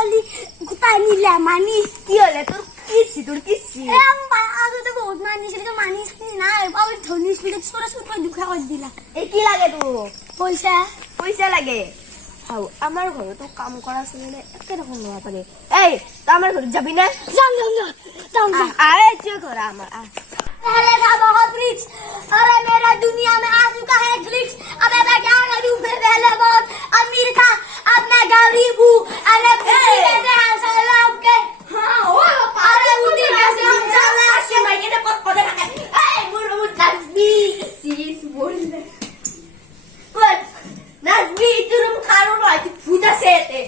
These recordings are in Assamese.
চলি গোটাই নিলে মানি কি হলে তোর তোর কিছি আগতে বহুত মানিছিল তো মানি নাই আবার ধনী স্পিডে ছোট ছোট দুখা করে দিলা এই কি লাগে তো পয়সা পয়সা লাগে হাও আমার ঘরে তো কাম করা ছেলে একে রকম না পারে এই তো আমার ঘরে যাবি না যাও যাও যাও যাও আরে চল ঘরে আমার पहले था बहुत रिच अरे मेरा दुनिया में आ चुका है ग्लिच अबे मैं क्या करूं मैं पहले बहुत अमीर था अब मैं गरीब हूं अरे कैसे हैं सलाम के हां ओ अरे मुझे कैसे हम चला से मैं ये पक पक ए मुड़ नजबी सीस बोल नजबी तुम खारो ना तू पूजा से ए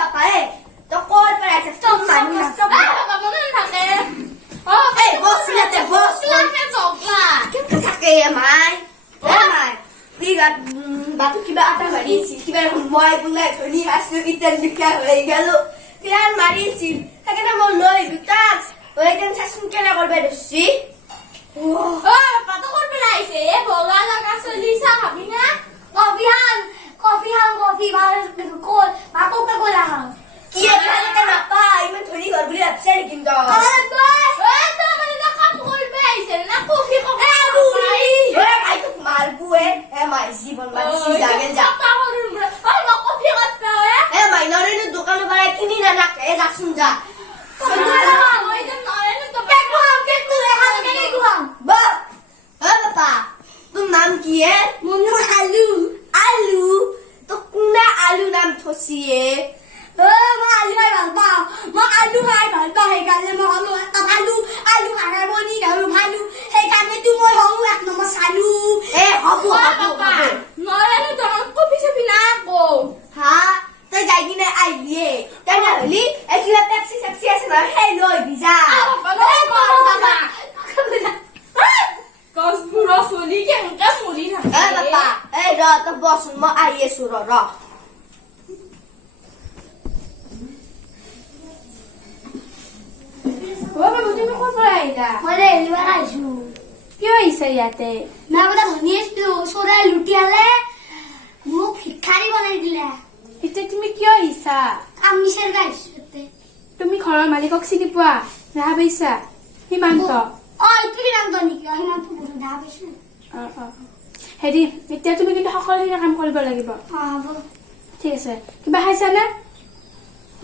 पापा ए तो कॉल पर ऐसे स्टॉप स्टॉप पापा मन থাকে Hey, boss, boss. Kita sakit ya, Mai. Mai. Lihat, batu kiba apa marisi? Kiba mau pulang, ini hasil kita nikah lagi galu. Kita marisi. Kita mau loy butas. Loy kan sasun kena korban dosi. Oh, patu korban lagi sih. Bola laga selisa habisnya. Kopi baru kol. Aku kegolah. Kia kan kenapa? Iman thodi घर beli absen gitu. Kalan boy. तो मैंने ना काम कर बैठे ना कॉफी को आई तो मार बुए ए माई जीवन में सी जागे जा ना कॉफी करता है ए माई नरे ने दुकान पर किनी ना ना के जा सुन जा बा पापा तुम नाम की है मुन्नू आलू आलू तो कुंडा आलू नाम थोसी है आलू है बाबा मैं आलू है बाबा है गाले मैं आलू अब आलू खाना बोनी गालू भालू है गाले तू मैं हूँ एक नंबर सालू ए हबू पापा नरे ने तो कॉफी से बिना को हाँ तो जाएगी ना आइए क्या ना होली एक किलो पेप्सी सेप्सी ऐसे ना है लो बिजा पापा कौन पूरा सोली के उनका सोली था ए पापा ए रा तो बॉस में आइए सुरो रा मुझे मैं कौन पढ़ाएगा मैंने लिवा आइसु क्यों ऐसा याते मैं बता धनी सोरा लुटी आले मुख भिखारी बनाई दिला এতিয়া তুমি কিয় আহিছা আমি সের গাইছতে তুমি ঘৰৰ মালিকক চিনি পোৱা ৰাহা পাইছা হিমান্ত তুই নাম জানি কি হিমান্ত বুঢ়া দা পাইছো হেৰি এতিয়া তুমি কিন্তু সকলোখিনি কাম কৰিব লাগিব ঠিক আছে কিবা খাইছানে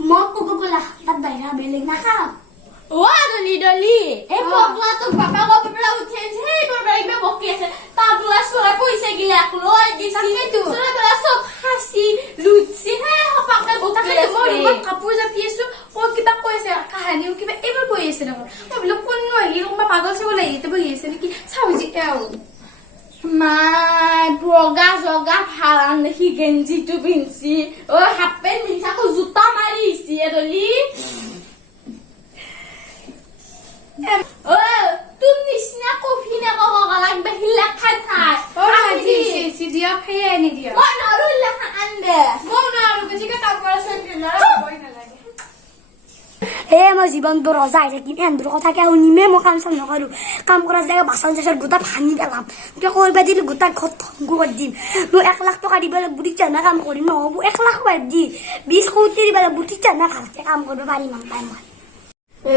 মই কোকোকোলা তাত বাহিৰা বেলেগ নাখাওঁ ओ डली ए पगला तो पापा को पपड़ा उठे छे पर में बकी আছে पागला सोरा पैसा गिला लय दिसी सोरा बला सब खासी लुटसी हे हपाके बकी মই ৰুমত কাপোৰ জাপি আছো ও কিবা কৈছে কাহানিও কিবা এবাৰ কৈ আছে ন মই বোলো কোন নহলি কোনবা পাগল চাব লাগিতে বহি আছে নেকি চাউজি এও মাই বগা জগা ফালান দেখি গেঞ্জিটো পিনছি ও হাপেন মিছাকো জুতা মাৰিছি এডলি तुम निश्ना कॉफी ना कहो गलत बहिला खाय और আজি সিডিয়া খাই আনি দিয়া মই নৰু লখা আনবে মই নৰু বেজিকে কাম কৰা সঙ্গে না বই না লাগে হে মই জীবন তো ৰজাই থাকিম এন্দ্ৰ কথা কে শুনিমে মই কাম চাম নকৰো কাম কৰা জায়গা বাসন চাসৰ গোটা ভাঙি পেলাম কে কৰিবা দিলে গোটা ঘৰ ভংগ কৰি দিম মই 1 লাখ টকা দিবলৈ বুটি চানা কাম কৰিম নহব 1 লাখ বাদ দি 20 কোটি দিবলৈ বুটি চানা ভালকে কাম কৰিব পাৰিম পাই মই ए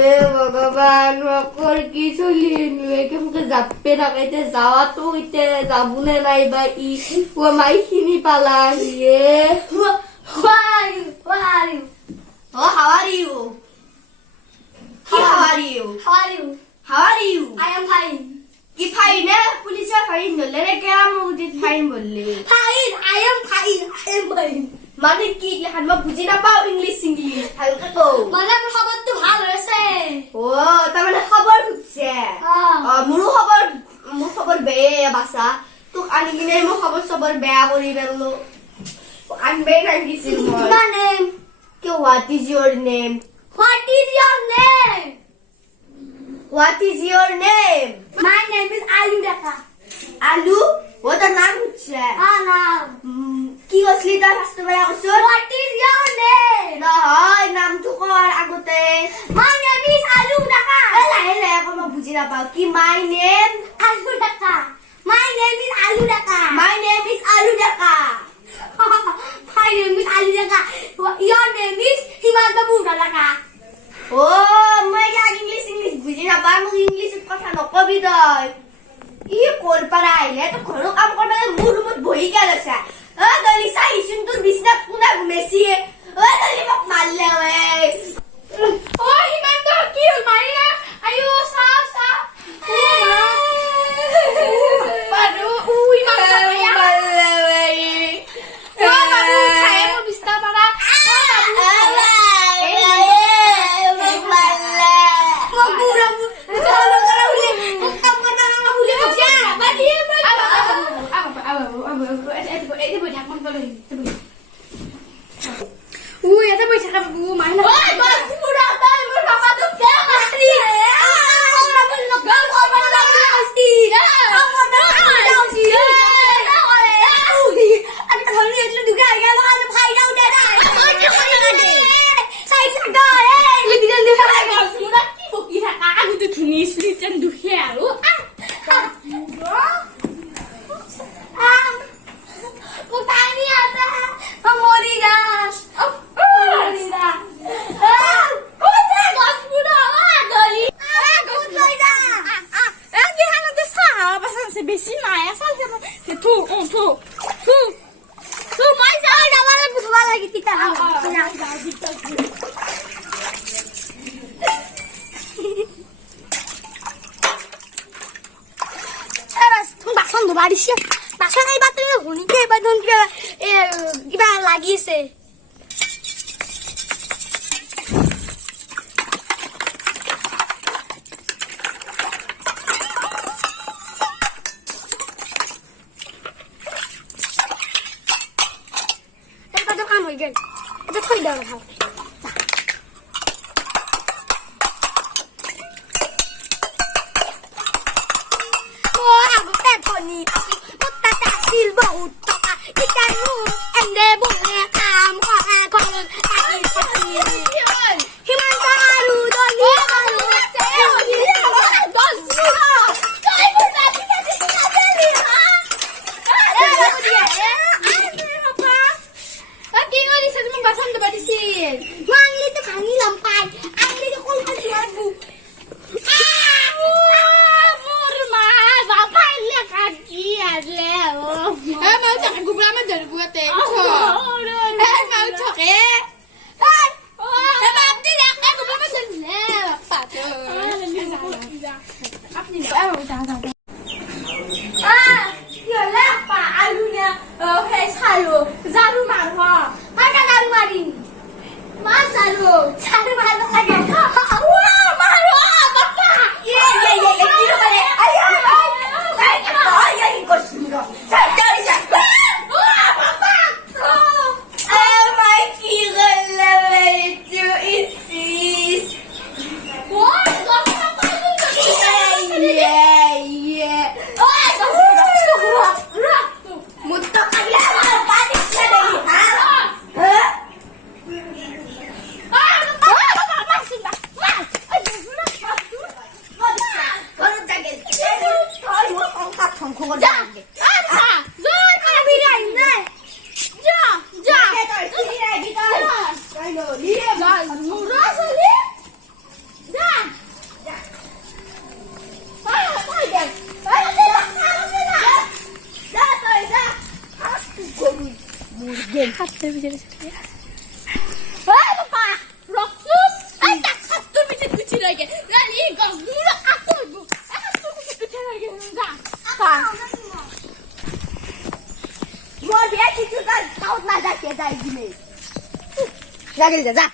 भगवान नकर की चली के मुके जापे राखाइते जावा तो इते जाबुने नाइ बा इ वो माई खिनि पाला हिए how are you Oh, how are you? How are you? How are you? I am fine कि फाइन है पुलिस फाइन बोले रे क्या मुझे फाइन बोले fine I am fine माने की लेखन में बुझी ना पाओ इंग्लिश हल्का तो মানে খবরটো ভাল হৈছে ओ तमने खबर बुझছে মোৰ খবৰ বেয়া বাসা তো আনি কিনে মোৰ খবৰ সবৰ বেয়া কৰি বেললো আনবে না দিছিল মই মানে কি what is your name what is your name what is your name my name is Alu Daka আলু ও তো নাম হচ্ছে না কি হসলি তার হাসতে বেলা কইছো what is your name না হয় নামটো কর আগতে my name is Alu Daka এলা কোনো বুঝি না পাও কি my name Alu Daka my name is Alu Daka my name is আলু ডাকা my name is Alu Daka your name is Himanta তো ঘৰৰ কাম কৰবালে মোৰ ৰুমত বহি গেল আছে দলি চাইছোন তোৰ বিছনাত কোনা ঘুমেছি দলি মোক মাৰলে ঐ হিমান্ত কি হ'ল মাৰি না আয়ো চাও চাও বাবু উই মাৰিয়া বাবু খাই মোৰ বিস্তাৰ পাৰা Uy, ada boleh cakap bu, mana? Oi, bos murah dah, murah patut dia pasti. Orang pun nak orang nak pasti. Orang nak pasti. Ada kalau ni itu juga ya, lo ada khai đâu đây đây. Sai chắc đó, lebih dan lebih khai bos murah ki bukti tak aku tu tunis ni cendu hero. Putani ada, pemoridas. बेसी नयाँ साल त्यो थु थु थु थु मै जाऊ मलाई बुझ्वा लागि तिता বাচন ধুবা দিছে বাচন এইবাৰ তুমি শুনিকে এইবাৰ কিবা লাগিছে এটা থৈ দাও ভাল আগতে ধনী মোৰ তাতে আছিল বহুত টকা এতিয়া এনে বনে কাম কৰা ঘৰত সিমান্ত আৰু দলি जा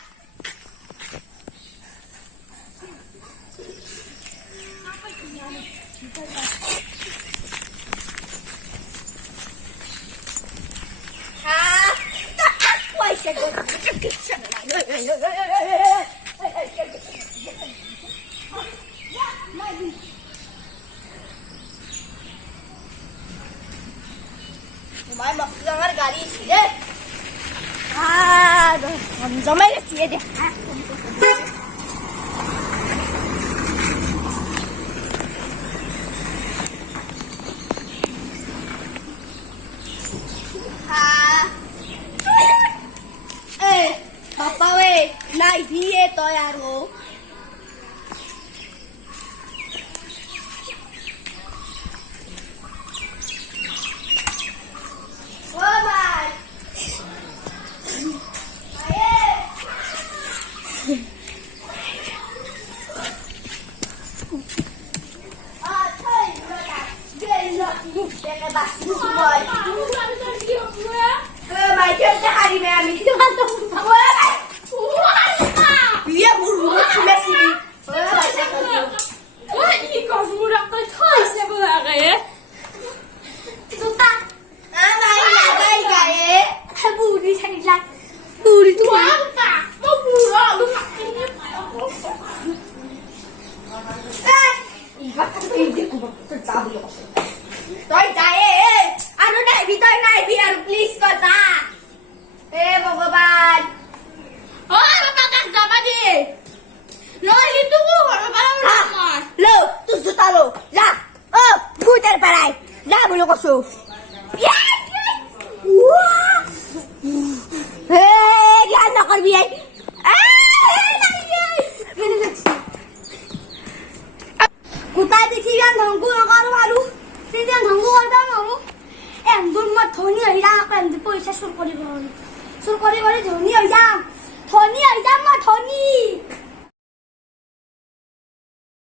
মই মাই কিয় হাৰিমে আমি বিয়া মোৰ ৰুমত সোমাইছিলি জোতা মাই লাগাই গায়ে বুঢ়ী থাকিলা বুঢ়ীটো তই যায়ে আৰু নাইবি তই নাইবি আৰু প্লিজ কথা হে ভগৱান লো তোৰ জোতা লো যা ভূতৰ পাৰাই যা বুলি কৈছো হে জ্ঞান নকৰবি গোটাই পৃথিৱীখন ধ্বংস নকৰো আৰু পৃথিৱীখন ধ্বংস কৰিব নোৱাৰো এমবোৰ মই ধনী হৈ যাম এমবোৰ পইচা চুৰ কৰিব চুৰ কৰি ধনী হৈ যাম মই ধনী